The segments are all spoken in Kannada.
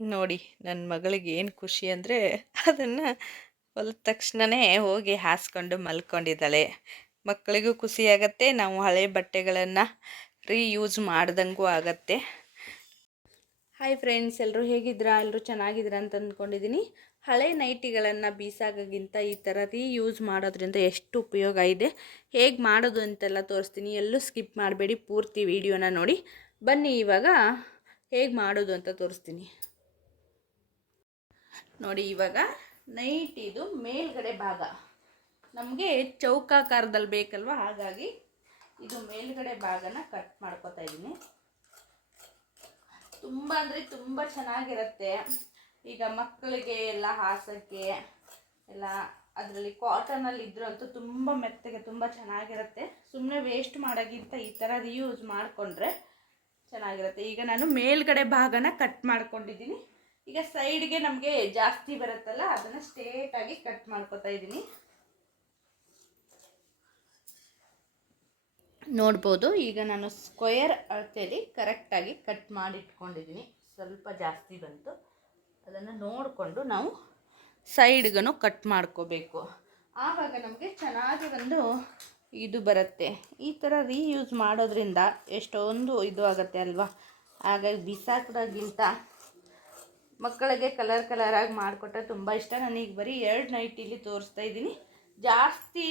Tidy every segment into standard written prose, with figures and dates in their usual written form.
ನೋಡಿ ನನ್ನ ಮಗಳಿಗೆ ಏನು ಖುಷಿ ಅಂದರೆ ಅದನ್ನು ಹೊಲಿದ ತಕ್ಷಣವೇ ಹೋಗಿ ಹಾಸ್ಕೊಂಡು ಮಲ್ಕೊಂಡಿದ್ದಾಳೆ. ಮಕ್ಕಳಿಗೂ ಖುಷಿಯಾಗತ್ತೆ, ನಾವು ಹಳೆ ಬಟ್ಟೆಗಳನ್ನು ರೀಯೂಸ್ ಮಾಡ್ದಂಗೂ ಆಗತ್ತೆ. ಹಾಯ್ ಫ್ರೆಂಡ್ಸ್, ಎಲ್ಲರೂ ಹೇಗಿದ್ದೀರಾ? ಎಲ್ಲರೂ ಚೆನ್ನಾಗಿದ್ದೀರಾ ಅಂತ ಅಂದ್ಕೊಂಡಿದ್ದೀನಿ. ಹಳೆ ನೈಟಿಗಳನ್ನು ಬೀಸಾಗೋಕ್ಕಿಂತ ಈ ಥರ ರೀಯೂಸ್ ಮಾಡೋದ್ರಿಂದ ಎಷ್ಟು ಉಪಯೋಗ ಇದೆ, ಹೇಗೆ ಮಾಡೋದು ಅಂತೆಲ್ಲ ತೋರಿಸ್ತೀನಿ. ಎಲ್ಲೂ ಸ್ಕಿಪ್ ಮಾಡಬೇಡಿ, ಪೂರ್ತಿ ವಿಡಿಯೋನ ನೋಡಿ. ಬನ್ನಿ ಇವಾಗ ಹೇಗೆ ಮಾಡೋದು ಅಂತ ತೋರಿಸ್ತೀನಿ. ನೋಡಿ, ಇವಾಗ ನೈಟಿದು ಮೇಲ್ಗಡೆ ಭಾಗ ನಮಗೆ ಚೌಕಾಕಾರದಲ್ಲಿ ಬೇಕಲ್ವ, ಹಾಗಾಗಿ ಇದು ಮೇಲ್ಗಡೆ ಭಾಗನ ಕಟ್ ಮಾಡ್ಕೊತಾ ಇದ್ದೀನಿ. ತುಂಬ ಅಂದರೆ ತುಂಬ ಚೆನ್ನಾಗಿರುತ್ತೆ. ಈಗ ಮಕ್ಕಳಿಗೆ ಎಲ್ಲ ಹಾಸಕ್ಕೆ ಎಲ್ಲ ಅದರಲ್ಲಿ ಕಾಟನಲ್ಲಿ ಇದ್ರೂ ಅಂತೂ ತುಂಬ ಮೆತ್ತಗೆ ತುಂಬ ಚೆನ್ನಾಗಿರುತ್ತೆ. ಸುಮ್ಮನೆ ವೇಸ್ಟ್ ಮಾಡೋಕ್ಕಿಂತ ಈ ಥರ ರಿಯೂಸ್ ಮಾಡಿಕೊಂಡ್ರೆ ಚೆನ್ನಾಗಿರುತ್ತೆ. ಈಗ ನಾನು ಮೇಲ್ಗಡೆ ಭಾಗನ ಕಟ್ ಮಾಡ್ಕೊಂಡಿದ್ದೀನಿ. ಈಗ ಸೈಡ್ಗೆ ನಮಗೆ ಜಾಸ್ತಿ ಬರುತ್ತಲ್ಲ, ಅದನ್ನು ಸ್ಟ್ರೇಟಾಗಿ ಕಟ್ ಮಾಡ್ಕೊತಾ ಇದ್ದೀನಿ. ನೋಡ್ಬೋದು, ಈಗ ನಾನು ಸ್ಕ್ವೇರ್ ಅಳತೆಯಲ್ಲಿ ಕರೆಕ್ಟಾಗಿ ಕಟ್ ಮಾಡಿಟ್ಕೊಂಡಿದ್ದೀನಿ. ಸ್ವಲ್ಪ ಜಾಸ್ತಿ ಬಂತು, ಅದನ್ನು ನೋಡಿಕೊಂಡು ನಾವು ಸೈಡ್ಗೂ ಕಟ್ ಮಾಡ್ಕೋಬೇಕು. ಆವಾಗ ನಮಗೆ ಚೆನ್ನಾಗಿ ಒಂದು ಇದು ಬರುತ್ತೆ. ಈ ಥರ ರೀಯೂಸ್ ಮಾಡೋದ್ರಿಂದ ಎಷ್ಟೊಂದು ಇದು ಆಗುತ್ತೆ ಅಲ್ವಾ. ಹಾಗಾಗಿ ಬಿಸಾಕೋದಾಗಿಂತ ಮಕ್ಕಳಿಗೆ ಕಲರಾಗಿ ಮಾಡಿಕೊಟ್ರೆ ತುಂಬ ಇಷ್ಟ. ನಾನೀಗ ಬರೀ 2 ನೈಟಿಲಿ ತೋರಿಸ್ತಾ ಇದ್ದೀನಿ. ಜಾಸ್ತಿ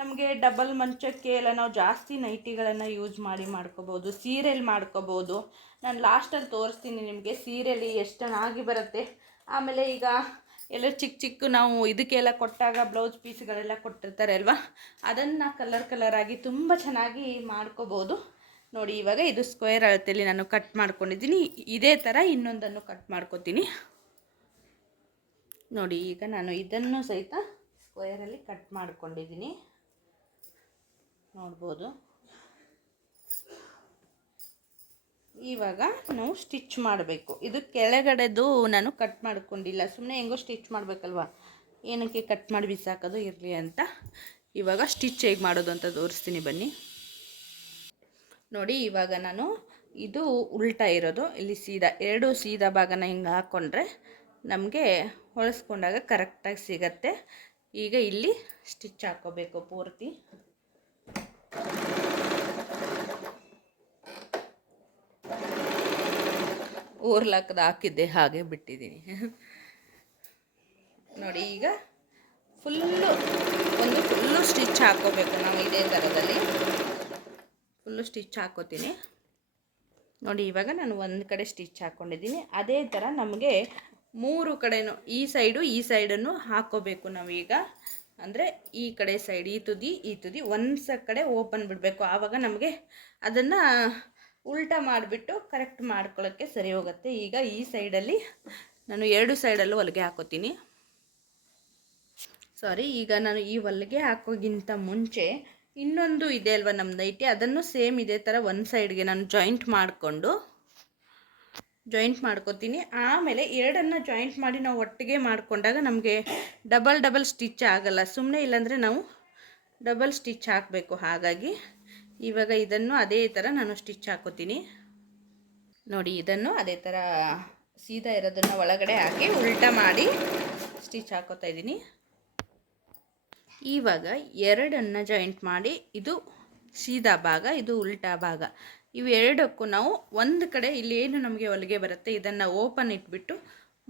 ನಮಗೆ ಡಬಲ್ ಮಂಚಕ್ಕೆ ಎಲ್ಲ ನಾವು ಜಾಸ್ತಿ ನೈಟಿಗಳನ್ನು ಯೂಸ್ ಮಾಡ್ಕೋಬೋದು. ಸೀರೆಯಲ್ಲಿ ಮಾಡ್ಕೋಬೋದು. ನಾನು ಲಾಸ್ಟಲ್ಲಿ ತೋರಿಸ್ತೀನಿ ನಿಮಗೆ ಸೀರೆಯಲ್ಲಿ ಎಷ್ಟು ಚೆನ್ನಾಗಿ ಬರುತ್ತೆ. ಆಮೇಲೆ ಈಗ ಎಲ್ಲ ಚಿಕ್ಕ ನಾವು ಇದಕ್ಕೆಲ್ಲ ಕೊಟ್ಟಾಗ ಬ್ಲೌಸ್ ಪೀಸ್ಗಳೆಲ್ಲ ಕೊಟ್ಟಿರ್ತಾರೆ ಅಲ್ವಾ, ಅದನ್ನು ಕಲರಾಗಿ ತುಂಬ ಚೆನ್ನಾಗಿ ಮಾಡ್ಕೋಬೋದು. ನೋಡಿ, ಇವಾಗ ಇದು ಸ್ಕ್ವೇರ್ ಅಳತೆಯಲ್ಲಿ ನಾನು ಕಟ್ ಮಾಡ್ಕೊಂಡಿದ್ದೀನಿ. ಇದೇ ಥರ ಇನ್ನೊಂದನ್ನು ಕಟ್ ಮಾಡ್ಕೊತೀನಿ. ನೋಡಿ, ಈಗ ನಾನು ಇದನ್ನು ಸಹಿತ ಸ್ಕ್ವೇರಲ್ಲಿ ಕಟ್ ಮಾಡ್ಕೊಂಡಿದ್ದೀನಿ. ನೋಡ್ಬೋದು. ಇವಾಗ ನಾವು ಸ್ಟಿಚ್ ಮಾಡಬೇಕು. ಇದು ಕೆಳಗಡೆದು ನಾನು ಕಟ್ ಮಾಡ್ಕೊಂಡಿಲ್ಲ, ಸುಮ್ಮನೆ ಹೆಂಗೋ ಸ್ಟಿಚ್ ಮಾಡಬೇಕಲ್ವ, ಏನಕ್ಕೆ ಕಟ್ ಮಾಡಿ ಬಿಸಾಕೋದು ಇರಲಿ ಅಂತ. ಇವಾಗ ಸ್ಟಿಚ್ ಹೇಗೆ ಮಾಡೋದು ಅಂತ ತೋರಿಸ್ತೀನಿ ಬನ್ನಿ. ನೋಡಿ, ಇವಾಗ ನಾನು ಇದು ಉಲ್ಟಾ ಇರೋದು, ಇಲ್ಲಿ ಎರಡು ಸೀದಾ ಭಾಗನ ಹಿಂಗೆ ಹಾಕ್ಕೊಂಡ್ರೆ ನಮಗೆ ಹೊಲಿಸ್ಕೊಂಡಾಗ ಕರೆಕ್ಟಾಗಿ ಸಿಗತ್ತೆ. ಈಗ ಇಲ್ಲಿ ಸ್ಟಿಚ್ ಹಾಕ್ಕೋಬೇಕು ಪೂರ್ತಿ. ಓರ್ಲಾಕದ ಹಾಕಿದ್ದೆ, ಹಾಗೆ ಬಿಟ್ಟಿದ್ದೀನಿ. ನೋಡಿ, ಈಗ ಫುಲ್ಲು ಸ್ಟಿಚ್ ಹಾಕ್ಕೋಬೇಕು ನಾವು. ಇದೇ ಥರದಲ್ಲಿ ಫುಲ್ಲು ಸ್ಟಿಚ್ ಹಾಕ್ಕೋತೀನಿ. ನೋಡಿ, ಇವಾಗ ನಾನು ಒಂದು ಕಡೆ ಸ್ಟಿಚ್ ಹಾಕ್ಕೊಂಡಿದ್ದೀನಿ. ಅದೇ ಥರ ನಮಗೆ 3 ಕಡೆನೂ ಈ ಸೈಡನ್ನು ಹಾಕ್ಕೋಬೇಕು ನಾವೀಗ. ಅಂದರೆ ಈ ಕಡೆ ಸೈಡ್ ಈ ತುದಿ ಒಂದು ಕಡೆ ಓಪನ್ ಬಿಡಬೇಕು. ಆವಾಗ ನಮಗೆ ಅದನ್ನು ಉಲ್ಟಾ ಮಾಡಿಬಿಟ್ಟು ಕರೆಕ್ಟ್ ಮಾಡ್ಕೊಳ್ಳೋಕ್ಕೆ ಸರಿ ಹೋಗುತ್ತೆ. ಈಗ ಈ ಸೈಡಲ್ಲಿ ನಾನು 2 ಸೈಡಲ್ಲೂ ಹೊಲಿಗೆ ಹಾಕೋತೀನಿ. ಈಗ ನಾನು ಈ ಹೊಲಿಗೆ ಹಾಕೋಗಿಂತ ಮುಂಚೆ ಇನ್ನೊಂದು ಇದೆ ಅಲ್ವ ನಮ್ಮ ನೈಟಿ, ಅದನ್ನು ಸೇಮ್ ಇದೇ ಥರ ಒಂದು ಸೈಡ್ಗೆ ನಾನು ಜಾಯಿಂಟ್ ಮಾಡ್ಕೋತೀನಿ. ಆಮೇಲೆ ಎರಡನ್ನು ಜಾಯಿಂಟ್ ಮಾಡಿ ನಾವು ಒಟ್ಟಿಗೆ ಮಾಡಿಕೊಂಡಾಗ ನಮಗೆ ಡಬಲ್ ಸ್ಟಿಚ್ ಆಗಲ್ಲ. ಸುಮ್ಮನೆ ಇಲ್ಲಾಂದರೆ ನಾವು ಡಬಲ್ ಸ್ಟಿಚ್ ಹಾಕಬೇಕು. ಹಾಗಾಗಿ ಇವಾಗ ಇದನ್ನು ಅದೇ ಥರ ನಾನು ಸ್ಟಿಚ್ ಹಾಕೋತೀನಿ. ನೋಡಿ, ಇದನ್ನು ಅದೇ ಥರ ಸೀದಾ ಇರೋದನ್ನು ಒಳಗಡೆ ಹಾಕಿ ಉಲ್ಟಾ ಮಾಡಿ ಸ್ಟಿಚ್ ಹಾಕೋತಾ ಇದ್ದೀನಿ. ಇವಾಗ ಎರಡನ್ನು ಜಾಯಿಂಟ್ ಮಾಡಿ, ಇದು ಸೀದಾ ಭಾಗ, ಇದು ಉಲ್ಟಾ ಭಾಗ, ಇವೆರಡಕ್ಕೂ ನಾವು ಒಂದು ಕಡೆ ಇಲ್ಲೇನು ನಮಗೆ ಹೊಲಿಗೆ ಬರುತ್ತೆ ಇದನ್ನು ಓಪನ್ ಇಟ್ಬಿಟ್ಟು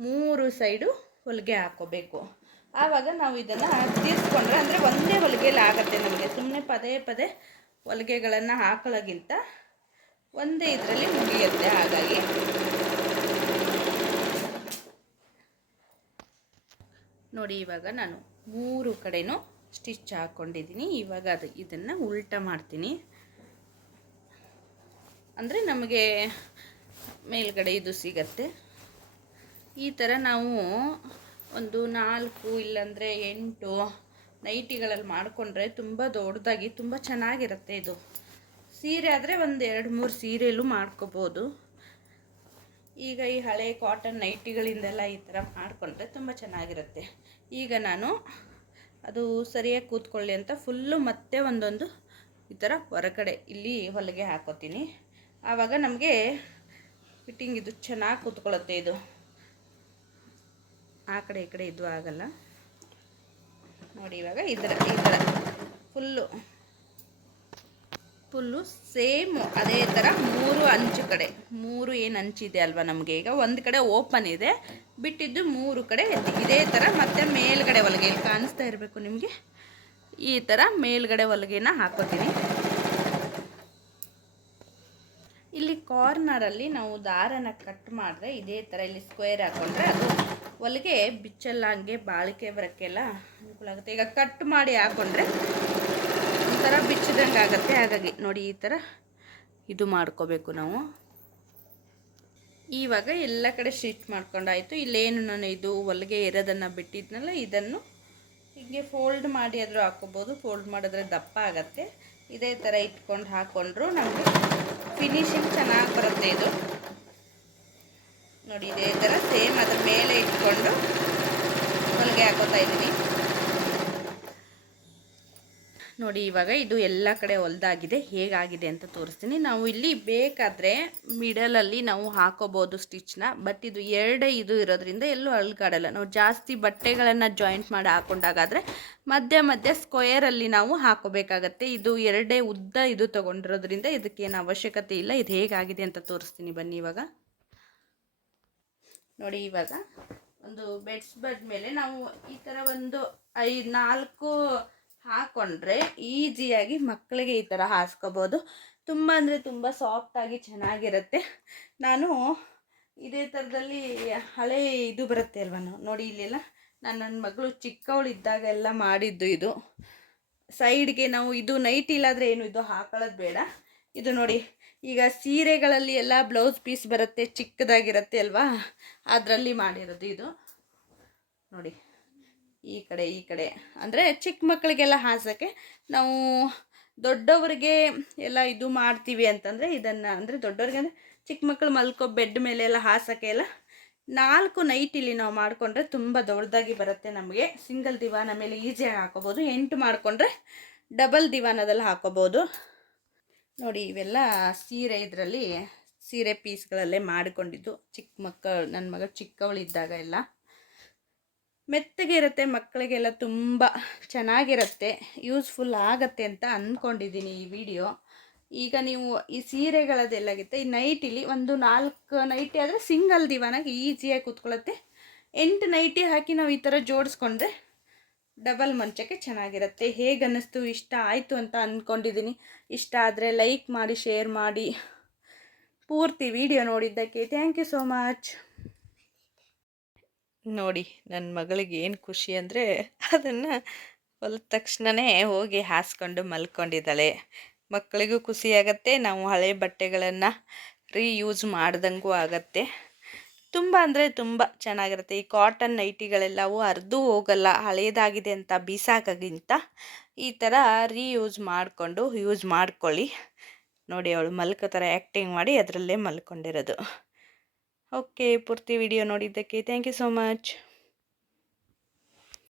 3 ಸೈಡು ಹೊಲಿಗೆ ಹಾಕೋಬೇಕು. ಆವಾಗ ನಾವು ಇದನ್ನು ತೀರಿಸ್ಕೊಂಡ್ರೆ ಅಂದರೆ ಒಂದೇ ಹೊಲಿಗೆಯಲ್ಲಿ ಆಗುತ್ತೆ ನಮಗೆ. ಸುಮ್ಮನೆ ಪದೇ ಹೊಲಿಗೆಗಳನ್ನು ಹಾಕೊಳ್ಳೋಕ್ಕಿಂತ ಒಂದೇ ಇದರಲ್ಲಿ ಮುಗಿಯುತ್ತೆ. ಹಾಗಾಗಿ ನೋಡಿ, ಇವಾಗ ನಾನು 3 ಕಡೆನೂ ಸ್ಟಿಚ್ ಹಾಕ್ಕೊಂಡಿದ್ದೀನಿ. ಇವಾಗ ಇದನ್ನು ಉಲ್ಟಾ ಮಾಡ್ತೀನಿ. ಅಂದರೆ ನಮಗೆ ಮೇಲ್ಗಡೆ ಇದು ಸಿಗತ್ತೆ. ಈ ಥರ ನಾವು ಒಂದು 4 ಇಲ್ಲಾಂದರೆ 8 ನೈಟಿಗಳಲ್ಲಿ ಮಾಡಿಕೊಂಡ್ರೆ ತುಂಬ ದೊಡ್ಡದಾಗಿ ತುಂಬ ಚೆನ್ನಾಗಿರುತ್ತೆ. ಇದು ಸೀರೆ ಆದರೆ ಒಂದು 2-3 ಸೀರೆಯಲ್ಲೂ ಮಾಡ್ಕೋಬೋದು. ಈಗ ಈ ಹಳೆ ಕಾಟನ್ ನೈಟಿಗಳಿಂದೆಲ್ಲ ಈ ಥರ ಮಾಡಿಕೊಂಡ್ರೆ ತುಂಬ ಚೆನ್ನಾಗಿರುತ್ತೆ. ಈಗ ನಾನು ಅದು ಸರಿಯಾಗಿ ಕೂತ್ಕೊಳ್ಳಿ ಅಂತ ಫುಲ್ಲು ಮತ್ತೆ ಒಂದೊಂದು ಈ ಥರ ಹೊರಗಡೆ ಇಲ್ಲಿ ಹೊಲಿಗೆ ಹಾಕೋತೀನಿ. ಆವಾಗ ನಮಗೆ ಫಿಟ್ಟಿಂಗ್ ಇದು ಚೆನ್ನಾಗಿ ಕೂತ್ಕೊಳ್ಳುತ್ತೆ. ಇದು ಆ ಕಡೆ ಈ ಕಡೆ ಇದು ಆಗಲ್ಲ ನೋಡಿ. ಇವಾಗ ಈ ಥರ ಫುಲ್ಲು ಸೇಮು ಅದೇ ಥರ 3 ಅಂಚು ಕಡೆ 3 ಏನು ಅಂಚಿದೆ ಅಲ್ವಾ ನಮಗೆ, ಈಗ ಒಂದು ಕಡೆ ಓಪನ್ ಇದೆ, ಬಿಟ್ಟಿದ್ದು 3 ಕಡೆ ಇದೇ ಥರ. ಮತ್ತು ಮೇಲ್ಗಡೆ ಹೊಲಿಗೆ ಇಲ್ಲಿ ಕಾಣಿಸ್ತಾ ಇರಬೇಕು ನಿಮಗೆ, ಈ ಥರ ಮೇಲ್ಗಡೆ ಹೊಲಿಗೆನ ಹಾಕೋತೀನಿ. ಇಲ್ಲಿ ಕಾರ್ನರಲ್ಲಿ ನಾವು ದಾರನ ಕಟ್ ಮಾಡಿದ್ರೆ ಇದೇ ಥರ ಇಲ್ಲಿ ಸ್ಕ್ವೇರ್ ಹಾಕೊಂಡ್ರೆ ಅದು ಹೊಲಿಗೆ ಬಿಚ್ಚಲ್ಲ, ಹಂಗೆ ಬಾಳಿಕೆ ಬರೋಕ್ಕೆಲ್ಲ ಅನುಕೂಲ ಆಗುತ್ತೆ. ಈಗ ಕಟ್ ಮಾಡಿ ಹಾಕೊಂಡ್ರೆ ಒಂಥರ ಬಿಚ್ಚಿದಂಗೆ ಆಗುತ್ತೆ. ಹಾಗಾಗಿ ನೋಡಿ ಈ ಥರ ಇದು ಮಾಡ್ಕೋಬೇಕು ನಾವು. ಇವಾಗ ಎಲ್ಲ ಕಡೆ ಸ್ಟಿಚ್ ಮಾಡ್ಕೊಂಡಾಯಿತು. ಇಲ್ಲೇನು ನಾನು ಇದು ಹೊಲಿಗೆ ಇರೋದನ್ನು ಬಿಟ್ಟಿದ್ನಲ್ಲ, ಇದನ್ನು ಹೀಗೆ ಫೋಲ್ಡ್ ಮಾಡಿ ಆದರೂ ಹಾಕ್ಕೋಬೋದು. ಫೋಲ್ಡ್ ಮಾಡಿದ್ರೆ ದಪ್ಪ ಆಗುತ್ತೆ. ಇದೇ ಥರ ಇಟ್ಕೊಂಡು ಹಾಕ್ಕೊಂಡ್ರು ನಮಗೆ ಫಿನಿಶಿಂಗ್ ಚೆನ್ನಾಗಿ ಬರುತ್ತೆ. ಇದು ನೋಡಿ ಇದೇ ಥರ ಸೇಮ್ ಅದ್ರ ಮೇಲೆ ಇಟ್ಕೊಂಡು ಹೊಲಿಗೆ ಹಾಕೋತಾ ಇದ್ದೀನಿ ನೋಡಿ. ಇವಾಗ ಇದು ಎಲ್ಲ ಕಡೆ ಹೊಲ್ದಾಗಿದೆ, ಹೇಗಾಗಿದೆ ಅಂತ ತೋರಿಸ್ತೀನಿ. ನಾವು ಇಲ್ಲಿ ಬೇಕಾದರೆ ಮಿಡಲಲ್ಲಿ ನಾವು ಹಾಕೋಬೋದು ಸ್ಟಿಚ್ನ, ಬಟ್ ಇದು ಎರಡೇ ಇದು ಇರೋದ್ರಿಂದ ಎಲ್ಲೂ ಅಳ್ಗಾಡಲ್ಲ. ನಾವು ಜಾಸ್ತಿ ಬಟ್ಟೆಗಳನ್ನು ಜಾಯಿಂಟ್ ಮಾಡಿ ಹಾಕೊಂಡಾಗಾದರೆ ಮಧ್ಯ ಸ್ಕ್ವೇರಲ್ಲಿ ನಾವು ಹಾಕೋಬೇಕಾಗತ್ತೆ. ಇದು ಎರಡೇ ಉದ್ದ ಇದು ತೊಗೊಂಡಿರೋದ್ರಿಂದ ಇದಕ್ಕೇನು ಅವಶ್ಯಕತೆ ಇಲ್ಲ. ಇದು ಹೇಗಾಗಿದೆ ಅಂತ ತೋರಿಸ್ತೀನಿ ಬನ್ನಿ. ಇವಾಗ ನೋಡಿ, ಇವಾಗ ಒಂದು ಬೆಡ್ ಮೇಲೆ ನಾವು ಈ ಥರ ಒಂದು 5-4 ಹಾಕ್ಕೊಂಡ್ರೆ ಈಸಿಯಾಗಿ ಮಕ್ಕಳಿಗೆ ಈ ಥರ ಹಾಸ್ಕೋಬೋದು. ತುಂಬ ಅಂದರೆ ತುಂಬ ಸಾಫ್ಟಾಗಿ ಚೆನ್ನಾಗಿರುತ್ತೆ. ನಾನು ಇದೇ ಥರದಲ್ಲಿ ಹಳೆ ಇದು ಬರುತ್ತೆ ಅಲ್ವ ನೋಡಿ, ಇಲ್ಲೆಲ್ಲ ನನ್ನ ಮಗಳು ಚಿಕ್ಕವಳಿದ್ದಾಗ ಎಲ್ಲ ಮಾಡಿದ್ದು. ಇದು ಸೈಡ್ಗೆ ನಾವು ಇದು ನೈಟ್ ಇಲ್ಲಾದರೆ ಏನು ಇದು ಹಾಕೊಳ್ಳೋದು ಬೇಡ. ಇದು ನೋಡಿ, ಈಗ ಸೀರೆಗಳಲ್ಲಿ ಎಲ್ಲ ಬ್ಲೌಸ್ ಪೀಸ್ ಬರುತ್ತೆ, ಚಿಕ್ಕದಾಗಿರುತ್ತೆ ಅಲ್ವಾ, ಅದರಲ್ಲಿ ಮಾಡಿರೋದು ಇದು ನೋಡಿ. ಈ ಕಡೆ ಅಂದರೆ ಚಿಕ್ಕ ಮಕ್ಕಳಿಗೆಲ್ಲ ಹಾಸೋಕ್ಕೆ. ನಾವು ದೊಡ್ಡವರಿಗೆ ಎಲ್ಲ ಇದು ಮಾಡ್ತೀವಿ ಅಂತಂದರೆ ಇದನ್ನು, ಅಂದರೆ ದೊಡ್ಡವ್ರಿಗೆ ಅಂದರೆ ಚಿಕ್ಕ ಮಕ್ಕಳು ಬೆಡ್ ಮೇಲೆ ಎಲ್ಲ ಹಾಸೋಕ್ಕೆ ಎಲ್ಲ 4 ನೈಟ್ ಇಲ್ಲಿ ನಾವು ಮಾಡಿಕೊಂಡ್ರೆ ತುಂಬ ದೊಡ್ಡದಾಗಿ ಬರುತ್ತೆ ನಮಗೆ. ಸಿಂಗಲ್ ದಿವಾನ ಮೇಲೆ ಈಸಿಯಾಗಿ ಹಾಕೋಬೋದು. 8 ಮಾಡಿಕೊಂಡ್ರೆ ಡಬಲ್ ದಿವಾನದಲ್ಲಿ ಹಾಕೋಬೋದು ನೋಡಿ. ಇವೆಲ್ಲ ಸೀರೆ, ಇದರಲ್ಲಿ ಸೀರೆ ಪೀಸ್ಗಳಲ್ಲೇ ಮಾಡಿಕೊಂಡಿದ್ದು. ನನ್ನ ಮಗಳು ಚಿಕ್ಕವಳಿದ್ದಾಗ ಎಲ್ಲ ಮೆತ್ತಗೆ ಇರುತ್ತೆ, ಮಕ್ಕಳಿಗೆಲ್ಲ ತುಂಬ ಚೆನ್ನಾಗಿರುತ್ತೆ, ಯೂಸ್ಫುಲ್ ಆಗುತ್ತೆ ಅಂತ ಅಂದ್ಕೊಂಡಿದ್ದೀನಿ ಈ ವಿಡಿಯೋ. ಈಗ ನೀವು ಈ ಸೀರೆಗಳದ್ದೆಲ್ಲಾಗುತ್ತೆ, ಈ ನೈಟಿಲಿ ಒಂದು 4 ನೈಟಿ ಆದರೆ ಸಿಂಗಲ್ ದಿವಾನಾಗಿ ಈಸಿಯಾಗಿ ಕೂತ್ಕೊಳ್ಳುತ್ತೆ. 8 ನೈಟಿ ಹಾಕಿ ನಾವು ಈ ಥರ ಜೋಡಿಸ್ಕೊಂಡ್ರೆ ಡಬಲ್ ಮಂಚಕ್ಕೆ ಚೆನ್ನಾಗಿರುತ್ತೆ. ಹೇಗೆ ಅನ್ನಿಸ್ತು, ಇಷ್ಟ ಆಯಿತು ಅಂತ ಅಂದ್ಕೊಂಡಿದ್ದೀನಿ. ಇಷ್ಟ ಆದರೆ ಲೈಕ್ ಮಾಡಿ, ಶೇರ್ ಮಾಡಿ. ಪೂರ್ತಿ ವಿಡಿಯೋ ನೋಡಿದ್ದಕ್ಕೆ ಥ್ಯಾಂಕ್ ಯು ಸೋ ಮಚ್. ನೋಡಿ, ನನ್ನ ಮಗಳಿಗೆ ಏನು ಖುಷಿ ಅಂದರೆ ಅದನ್ನು ಹೊಲಿದ ತಕ್ಷಣವೇ ಹೋಗಿ ಹಾಸ್ಕೊಂಡು ಮಲ್ಕೊಂಡಿದ್ದಾಳೆ. ಮಕ್ಕಳಿಗೂ ಖುಷಿಯಾಗತ್ತೆ, ನಾವು ಹಳೆ ಬಟ್ಟೆಗಳನ್ನು ರೀಯೂಸ್ ಮಾಡ್ದಂಗೂ ಆಗತ್ತೆ. ತುಂಬ ಅಂದರೆ ತುಂಬ ಚೆನ್ನಾಗಿರುತ್ತೆ. ಈ ಕಾಟನ್ ನೈಟಿಗಳೆಲ್ಲವೂ ಹರಿದು ಹೋಗಲ್ಲ, ಹಳೇದಾಗಿದೆ ಅಂತ ಬೀಸಾಕೋಕ್ಕಿಂತ ಈ ಥರ ರೀಯೂಸ್ ಮಾಡಿಕೊಂಡು ಯೂಸ್ ಮಾಡ್ಕೊಳ್ಳಿ. ನೋಡಿ, ಅವಳು ಮಲ್ಕೋ ಥರ ಆ್ಯಕ್ಟಿಂಗ್ ಮಾಡಿ ಅದರಲ್ಲೇ ಮಲ್ಕೊಂಡಿರೋದು. ಓಕೆ, ಪೂರ್ತಿ ವಿಡಿಯೋ ನೋಡಿದ್ದಕ್ಕೆ ಥ್ಯಾಂಕ್ ಯು ಸೋ ಮಚ್.